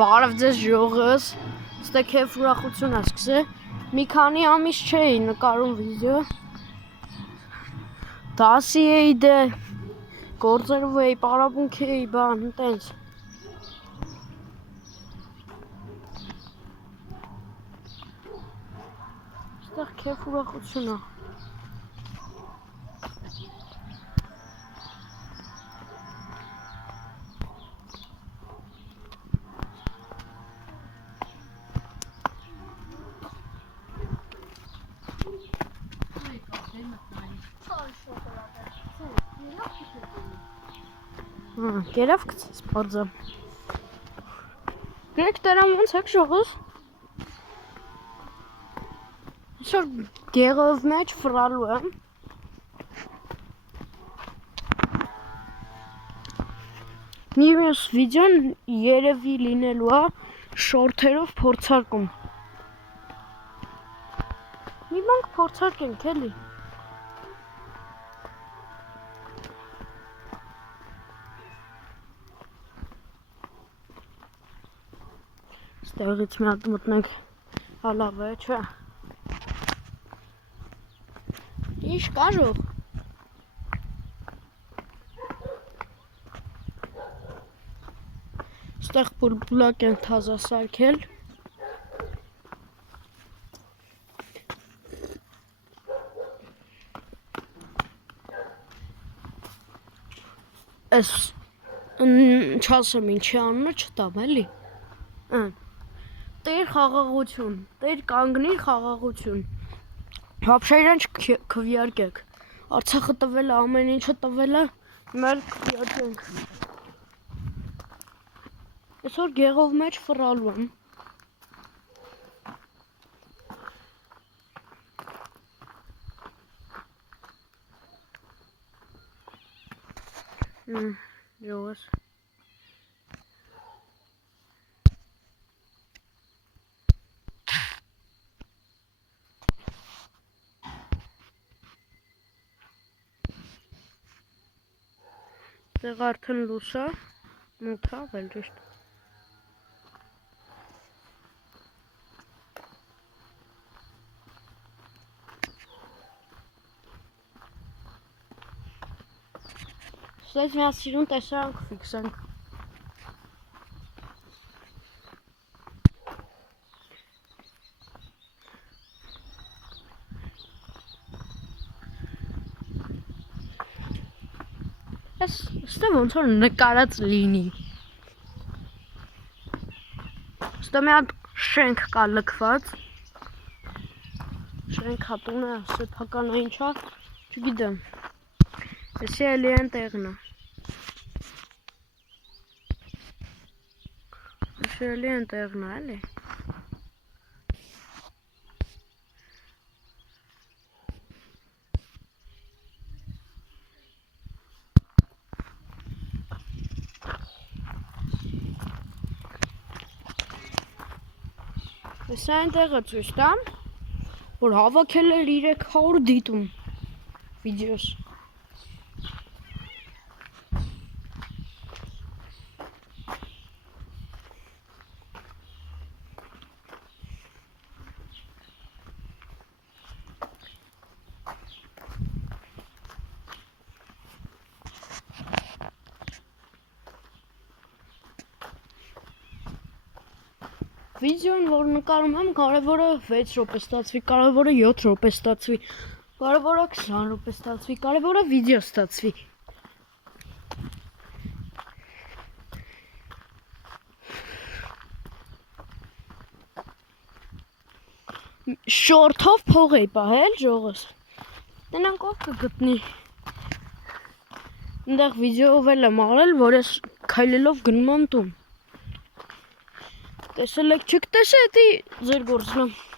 Բարև ձեզ ժողովուրդ, ստե քեֆ ուրախություն է սկսել։ Մի քանի ամիս չէի նկարում վիդեո։ Դասի էի դե գործերով էի, պարապմունք էի, բան, տենց։ Ստեղ քեֆ ուրախություն է։ Գերավ գցես բարձը։ Գրեք դրամ ոնց եք ժողով։ Այսօր գեղով մեջ ֆրալու եմ։ Մյուս վիդեոն երևի լինելու է շորթերով փորձարկում։ Մի բան փորձարկենք էլի։ Ստեղից մի հատ մտնենք հալավ է, չէ։ Ինչ կա ժող։ Ստեղ բուլբուլակ են թազա սարքել։ Այս չասեմ ինչի անունը չտամ էլի։ Տեր խաղաղություն, տեր կանգնիր խաղաղություն։ Вообще իրան չքվյարկեք։ Արցախը տվել է, ամեն ինչը տվել է, հիմա քվյարկենք։ Այսօր գեղով մեջ ֆրալու եմ։ Յոս։ Դեղ արդեն լույս է, մութ է, վել ճիշտ։ Ստես մի հատ սիրուն տեսարանք ֆիքսենք։ Ստե ոնց որ նկարած լինի։ Ստե մի հատ շենք կա լքված։ Շենք հատունը սեփական է ինչա, չգիտեմ։ Էսի էլի են տեղն է։ Էսի էլի են տեղն է, էլի։ Ես այն տեղը ցույց տամ, որ հավաքել էր 300 դիտում վիդեոս։ Վիդեոն, որ նկարում եմ, կարևորը 6 րոպե ստացվի, կարևորը 7 րոպե ստացվի, կարևորը 20 րոպե ստացվի, կարևորը վիդեո ստացվի։ Շորթով փող էի պահել ժողովուրդ։ Տնանք ով կգտնի։ Այնտեղ վիդեոով եմ արել, որ ես քայլելով գնում եմ տուն։ Տեսել եք, չեք տեսել, դա ձեր գործն է։